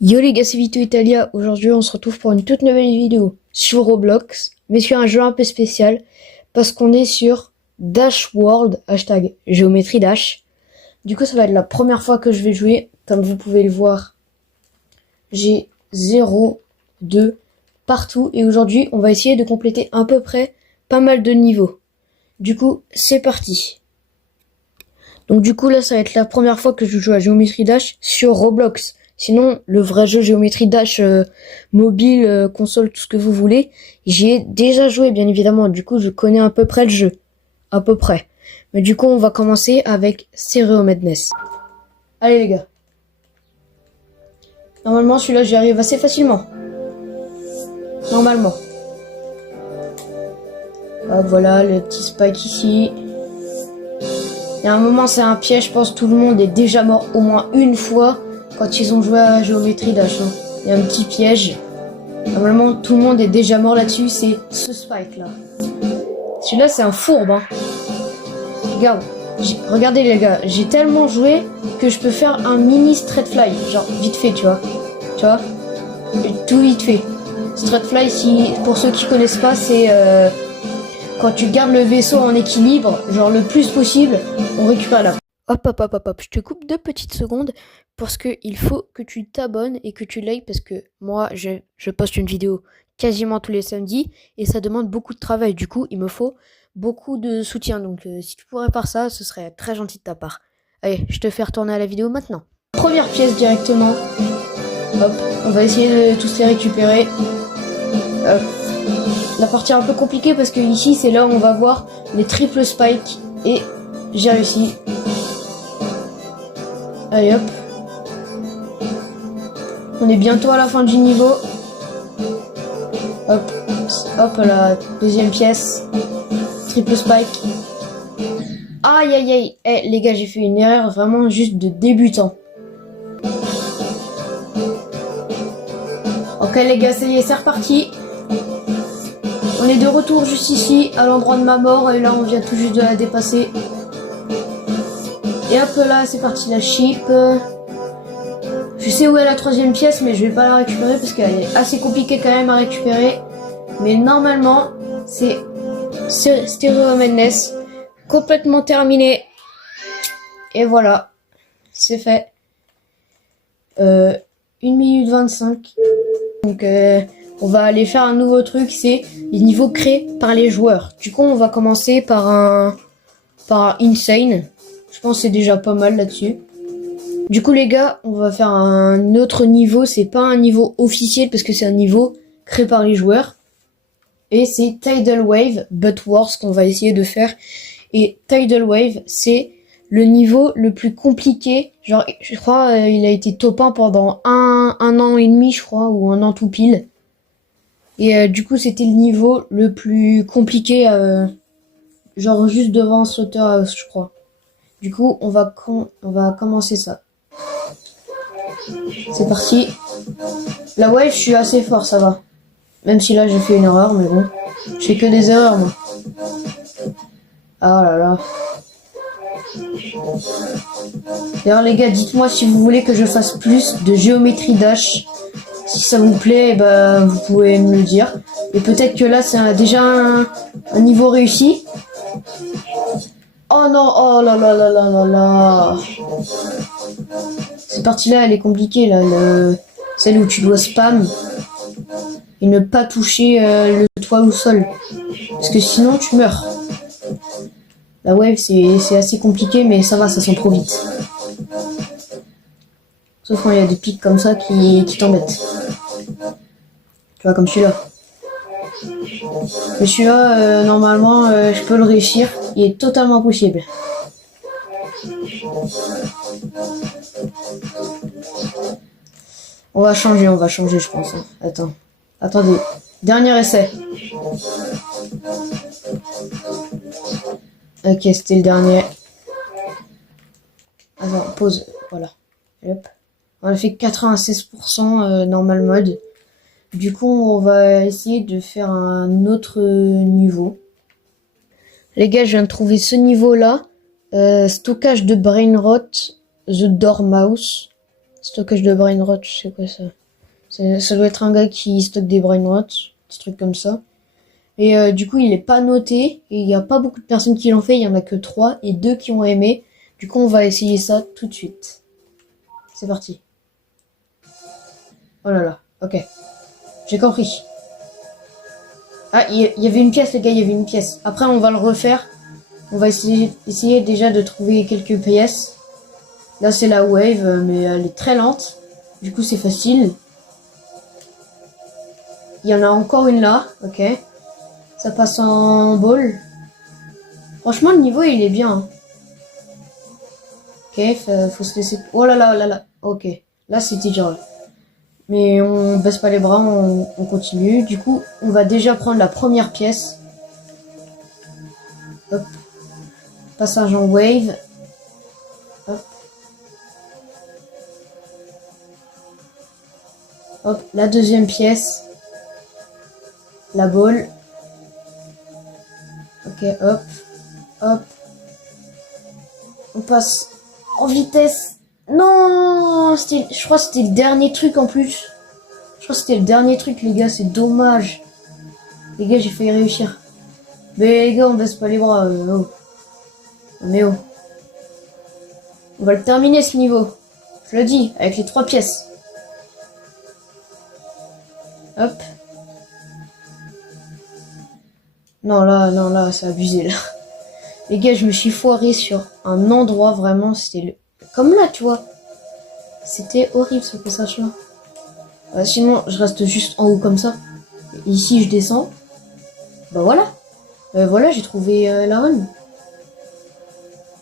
Yo les gars, c'est Vito Italia. Aujourd'hui, on se retrouve pour une toute nouvelle vidéo sur Roblox, mais sur un jeu un peu spécial, parce qu'on est sur Dash World, hashtag Géométrie Dash. Du coup, ça va être la première fois que je vais jouer. Comme vous pouvez le voir, j'ai 0, 2 partout. Et aujourd'hui, on va essayer de compléter à peu près pas mal de niveaux. Du coup, c'est parti. Donc du coup, là, ça va être la première fois que je joue à Géométrie Dash sur Roblox. Sinon, le vrai jeu Géométrie Dash, mobile, console, tout ce que vous voulez, j'y ai déjà joué, bien évidemment. Du coup, je connais à peu près le jeu. À peu près. Mais du coup, on va commencer avec Stereo Madness. Allez, les gars. Normalement, celui-là, j'y arrive assez facilement. Normalement. Hop, voilà, le petit spike ici. Il y a un moment, c'est un piège. Je pense que tout le monde est déjà mort au moins une fois quand ils ont joué à Géométrie Dash. Hein. Il y a un petit piège. Normalement, tout le monde est déjà mort là-dessus. C'est ce spike là. Celui-là, c'est un fourbe. Hein. Regarde. Regardez les gars, j'ai tellement joué que je peux faire un mini straight fly. Genre, vite fait, tu vois. Tu vois. Tout vite fait. Straight fly, si, pour ceux qui connaissent pas, c'est quand tu gardes le vaisseau en équilibre, genre le plus possible, on récupère la... Hop, je te coupe 2 petites secondes parce que il faut que tu t'abonnes et que tu likes parce que moi, je poste une vidéo quasiment tous les samedis et ça demande beaucoup de travail. Du coup, il me faut beaucoup de soutien. Donc, si tu pourrais faire ça, ce serait très gentil de ta part. Allez, je te fais retourner à la vidéo maintenant. Première pièce directement. Hop, on va essayer de tous les récupérer. Hop. La partie est un peu compliquée parce que ici, c'est là où on va voir les triple spikes et j'ai réussi. Allez hop. On est bientôt à la fin du niveau. Hop, hop, la deuxième pièce. Triple spike. Aïe aïe aïe. Eh les gars, j'ai fait une erreur vraiment juste de débutant. Ok les gars, ça y est, c'est reparti. On est de retour juste ici, à l'endroit de ma mort. Et là, on vient tout juste de la dépasser. Et hop là, c'est parti la chip. Je sais où est la troisième pièce, mais je vais pas la récupérer parce qu'elle est assez compliquée quand même à récupérer. Mais normalement, c'est Stereo Madness. Complètement terminé. Et voilà, c'est fait. 1 minute 25. Donc, on va aller faire un nouveau truc, c'est les niveaux créés par les joueurs. Du coup, on va commencer par un Insane. Je pense que c'est déjà pas mal là-dessus. Du coup les gars, on va faire un autre niveau, c'est pas un niveau officiel parce que c'est un niveau créé par les joueurs. Et c'est Tidal Wave, but worse qu'on va essayer de faire. Et Tidal Wave, c'est le niveau le plus compliqué. Genre, je crois, il a été top 1 pendant un an et demi, je crois, ou un an tout pile. Et du coup, c'était le niveau le plus compliqué, genre juste devant Slaughterhouse, je crois. Du coup, on va commencer ça. C'est parti. La wave, je suis assez fort, ça va. Même si là, j'ai fait une erreur, mais bon. Je fais que des erreurs, moi. Ah là là. D'ailleurs, les gars, dites-moi si vous voulez que je fasse plus de Géométrie Dash. Si ça vous plaît, bah, vous pouvez me le dire. Et peut-être que là, c'est déjà un niveau réussi. Oh non, oh là là là là là là. Cette partie-là, elle est compliquée, là. Celle où tu dois spam et ne pas toucher le toit ou le sol. Parce que sinon, tu meurs. La wave, c'est assez compliqué, mais ça va, ça sent trop vite. Sauf quand il y a des pics comme ça qui t'embêtent. Tu vois, comme celui-là. Mais celui-là, normalement, je peux le réussir. Il est totalement possible. On va changer, je pense. Attends. Attendez. Dernier essai. Ok, c'était le dernier. Attends, pause. Voilà. Hop. On a fait 96% normal mode. Du coup, on va essayer de faire un autre niveau. Les gars, je viens de trouver ce niveau-là. Stockage de Brainrot, The Dormouse. Stockage de brain rot, je sais quoi ça. Ça doit être un gars qui stocke des brain rot, des trucs comme ça. Et du coup, il est pas noté. Et il n'y a pas beaucoup de personnes qui l'ont fait. Il y en a que 3 et 2 qui ont aimé. Du coup, on va essayer ça tout de suite. C'est parti. Oh là là, ok. J'ai compris. Ah, il y avait une pièce, les gars, il y avait une pièce. Après, on va le refaire. On va essayer déjà de trouver quelques pièces. Là, c'est la wave, mais elle est très lente. Du coup, c'est facile. Il y en a encore une là, ok. Ça passe en ball. Franchement, le niveau, il est bien. Ok, faut se laisser... Oh là là, là là. Ok, là, c'était dur. Mais on baisse pas les bras, on continue. Du coup, on va déjà prendre la première pièce. Hop. Passage en wave. Hop. Hop, la deuxième pièce. La ball. Ok, hop. Hop. On passe en vitesse. Non, je crois que c'était le dernier truc en plus. Je crois que c'était le dernier truc, les gars, c'est dommage. Les gars, j'ai failli réussir. Mais les gars, on baisse pas les bras. Oh. Mais oh. On va le terminer ce niveau. Je le dis, avec les 3 pièces. Hop. Non, là, c'est abusé, là. Les gars, je me suis foiré sur un endroit, vraiment, c'était le... Comme là, tu vois. C'était horrible, ce passage-là. Sinon, je reste juste en haut comme ça. Et ici, je descends. Bah voilà. Voilà, j'ai trouvé la run.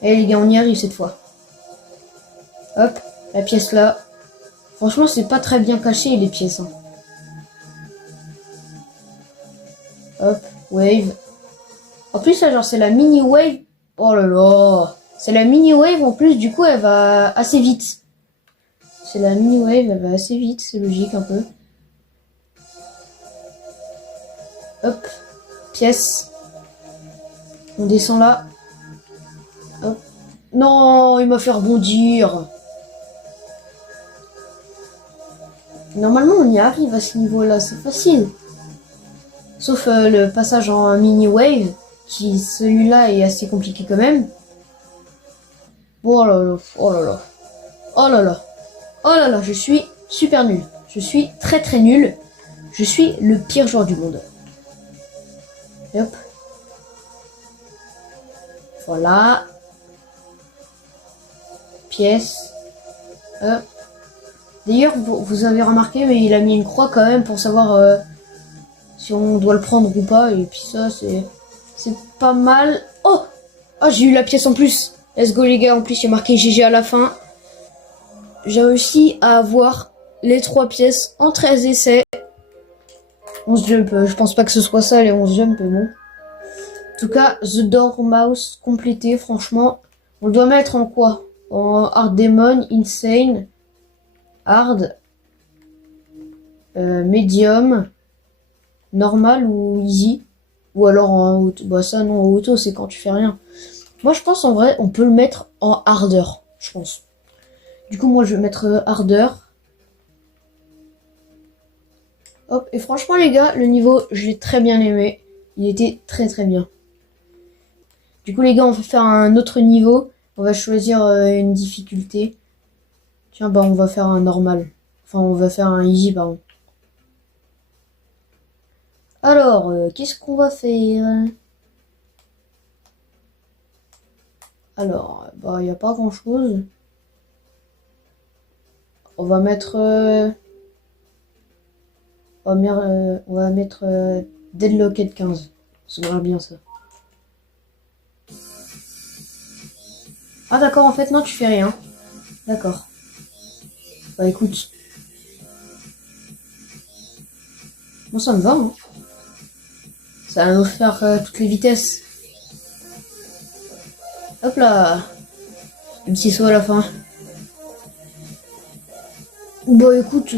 Eh les gars, on y arrive cette fois. Hop, la pièce là. Franchement, c'est pas très bien caché, les pièces. Hein. Hop, wave. En plus, là, genre, c'est la mini wave. Oh là là. C'est la mini wave, en plus, du coup, elle va assez vite. C'est la mini wave, elle va assez vite, c'est logique un peu. Hop, pièce. On descend là. Hop. Non, il m'a fait rebondir. Normalement, on y arrive à ce niveau-là, c'est facile. Sauf le passage en mini wave, qui celui-là est assez compliqué quand même. Oh là là, oh là là, oh là là, oh là là, je suis super nul. Je suis très très nul. Je suis le pire joueur du monde. Et hop. Voilà. Pièce. Hop. D'ailleurs, vous avez remarqué, mais il a mis une croix quand même pour savoir si on doit le prendre ou pas. Et puis ça, c'est pas mal. Oh, oh, j'ai eu la pièce en plus. Let's go les gars, en plus il y a marqué GG à la fin. J'ai réussi à avoir les 3 pièces en 13 essais. 11 jump, je pense pas que ce soit ça les 11 jump, mais bon. En tout cas, The Dormouse complété, franchement. On le doit mettre en quoi? En Hard Demon, Insane, Hard, Medium, Normal ou Easy. Ou alors en auto. Bah ça non, en auto c'est quand tu fais rien. Moi je pense en vrai on peut le mettre en Harder, je pense. Du coup moi je vais mettre Harder. Hop, et franchement les gars, le niveau je l'ai très bien aimé. Il était très très bien. Du coup les gars on va faire un autre niveau. On va choisir une difficulté. Tiens bah on va faire un normal. Enfin on va faire un easy pardon. Alors, qu'est-ce qu'on va faire? Alors, bah, il n'y a pas grand-chose. On va mettre... on va mettre Deadlocked 15. Ça va bien, ça. Ah, d'accord, en fait, non, tu fais rien. D'accord. Bah, écoute. Bon, ça me va, hein. Ça va nous faire toutes les vitesses. Hop là. Un petit saut à la fin. Bah écoute,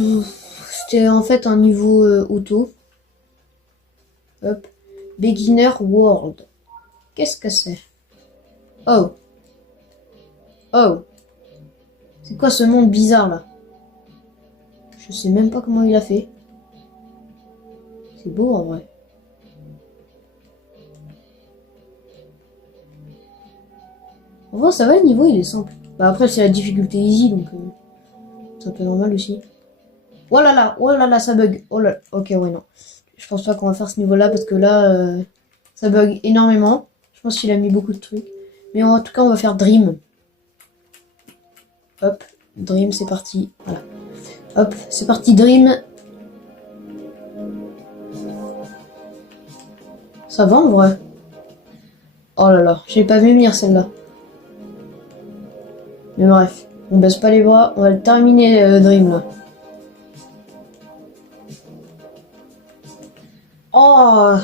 c'était en fait un niveau auto. Hop. Beginner World. Qu'est-ce que c'est? Oh. Oh. C'est quoi ce monde bizarre là? Je sais même pas comment il a fait. C'est beau en vrai. En vrai, ça va, le niveau il est simple. Bah après, c'est la difficulté easy, donc c'est un peu normal aussi. Oh là là, ça bug. Oh là, ok, ouais, non. Je pense pas qu'on va faire ce niveau-là parce que là, ça bug énormément. Je pense qu'il a mis beaucoup de trucs. Mais en tout cas, on va faire Dream. Hop, Dream, c'est parti. Voilà. Hop, c'est parti, Dream. Ça va en vrai? Oh là là, j'ai pas vu venir celle-là. Mais bref, on baisse pas les bras, on va le terminer Dream là. Oh!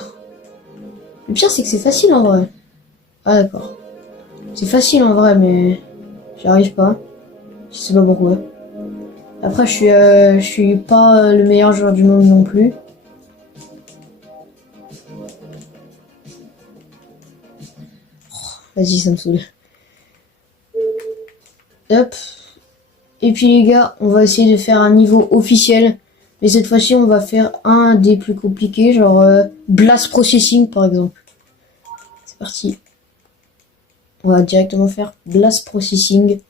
Le pire c'est que c'est facile en vrai. Ah d'accord. C'est facile en vrai, mais j'y arrive pas. Je sais pas pourquoi. Après je suis pas le meilleur joueur du monde non plus. Vas-y, ça me saoule. Hop. Et puis les gars, on va essayer de faire un niveau officiel. Mais cette fois-ci, on va faire un des plus compliqués, genre Blast Processing par exemple. C'est parti. On va directement faire Blast Processing.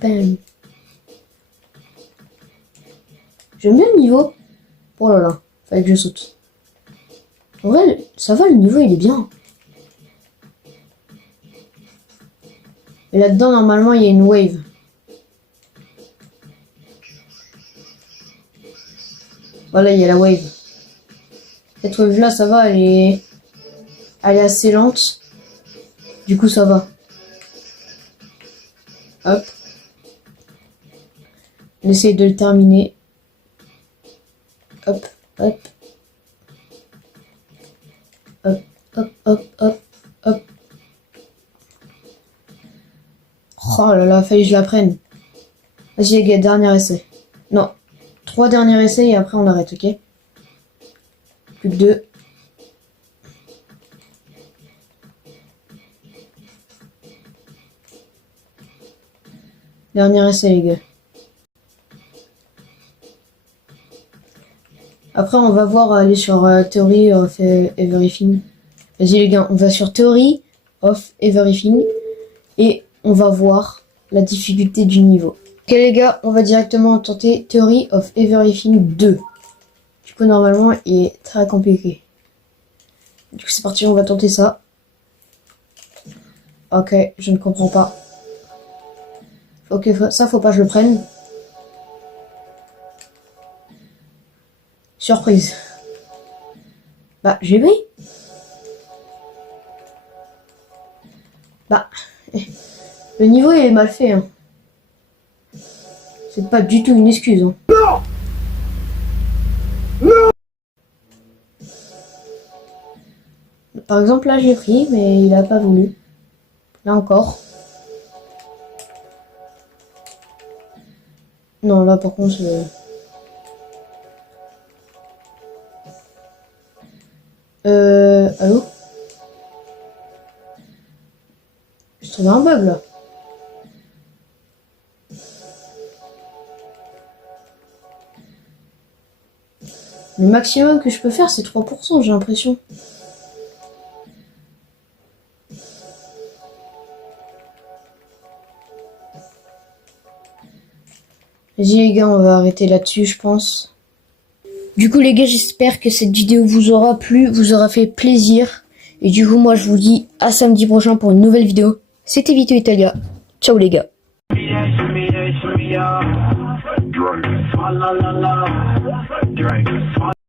Bam. J'aime bien le niveau. Oh là là, fallait que je saute. En vrai, ça va, le niveau il est bien. Et là-dedans, normalement, il y a une wave. Voilà, il y a la wave. Cette wave-là, ça va, elle est assez lente. Du coup, ça va. Hop. On essaye de le terminer. Hop, hop. Hop, hop, hop, hop, hop. Oh là là, fallait que je la prenne. Vas-y les gars, dernier essai. Non, 3 derniers essais et après on arrête, ok? Plus que 2. Dernier essai les gars. Après on va voir aller sur Theory of Everything. Vas-y les gars, on va sur Theory of Everything et on va voir la difficulté du niveau. Ok les gars, on va directement tenter Theory of Everything 2. Du coup normalement il est très compliqué. Du coup c'est parti, on va tenter ça. Ok, je ne comprends pas. Ok, ça faut pas que je le prenne. Surprise. Bah, j'ai pris. Bah, le niveau il est mal fait. Hein. C'est pas du tout une excuse. Hein. Non. Non. Par exemple, là j'ai pris, mais il a pas voulu. Là encore. Non, là par contre... allô? J'ai trouvé un bug là. Le maximum que je peux faire c'est 3%, j'ai l'impression. Vas-y les gars, on va arrêter là-dessus je pense. Du coup les gars, j'espère que cette vidéo vous aura plu, vous aura fait plaisir. Et du coup moi je vous dis à samedi prochain pour une nouvelle vidéo. C'était Vito Italia. Ciao les gars. Drink.